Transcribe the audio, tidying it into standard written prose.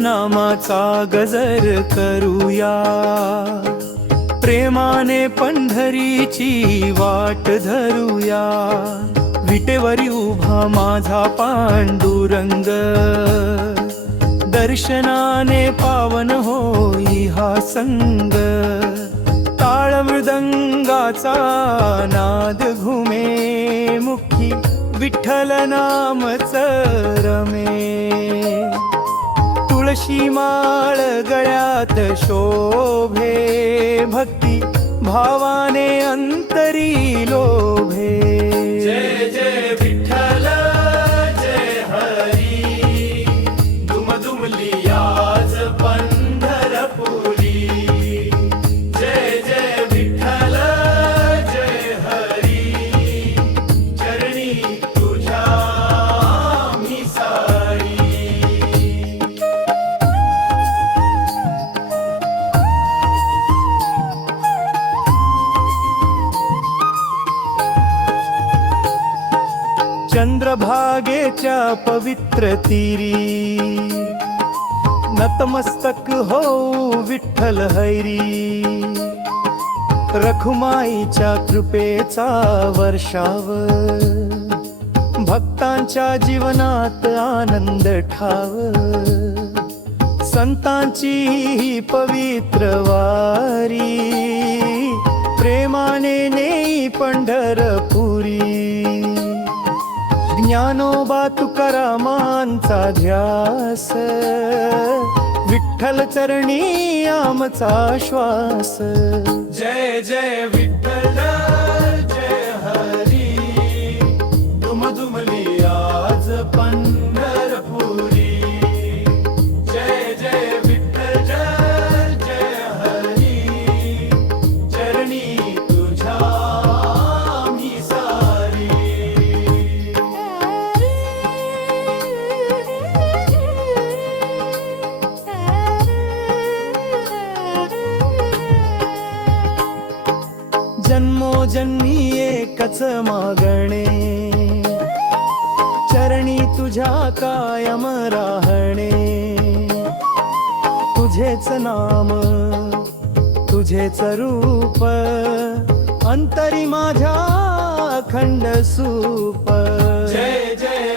नामाचा गजर करूया, प्रेमाने पंढरीची वाट धरूया। विटेवरी उभा माझा पांडुरंग, दर्शनाने पावन होई हा संग। टाळ मृदंगाचा नाद घुमे मुखी, विठ्ठल नामच रमे। तुळशी माळ गळ्यात शोभे, भक्ती भावाने अंतरी लोभे। जय जय विठ्ठल जय हरी, दुमदुमली आज पंढरपुरी। जय जय विठ्ठल जय हरी, चरणी तुझ्या आम्ही सारी। चंद्रभागेच्या पवित्र तीरी, नतमस्तक हो विठ्ठल हैरी। रखुमाईच्या कृपेचा वर्षाव, भक्तांच्या जीवनात आनंद ठाव। संतांची ही पवित्र वारी, प्रेमाने नेई पंढरपुरी। ज्ञानोबा तुकारामांचा ध्यास, विठ्ठल चरणी आमचा श्वास। जय जय विठ्ठल जय हरी, दुमदुमली आज पंढरपुरी। जय जय विठ्ठल जय हरी, चरणी तुझ्या आम्ही सारी। जन्मोजन्मी एकच मागणे, चरणी तुझ्या कायम राहणे। तुझेच नाम तुझेच रूप, अंतरी माझ्या अखंड सूप। जय जय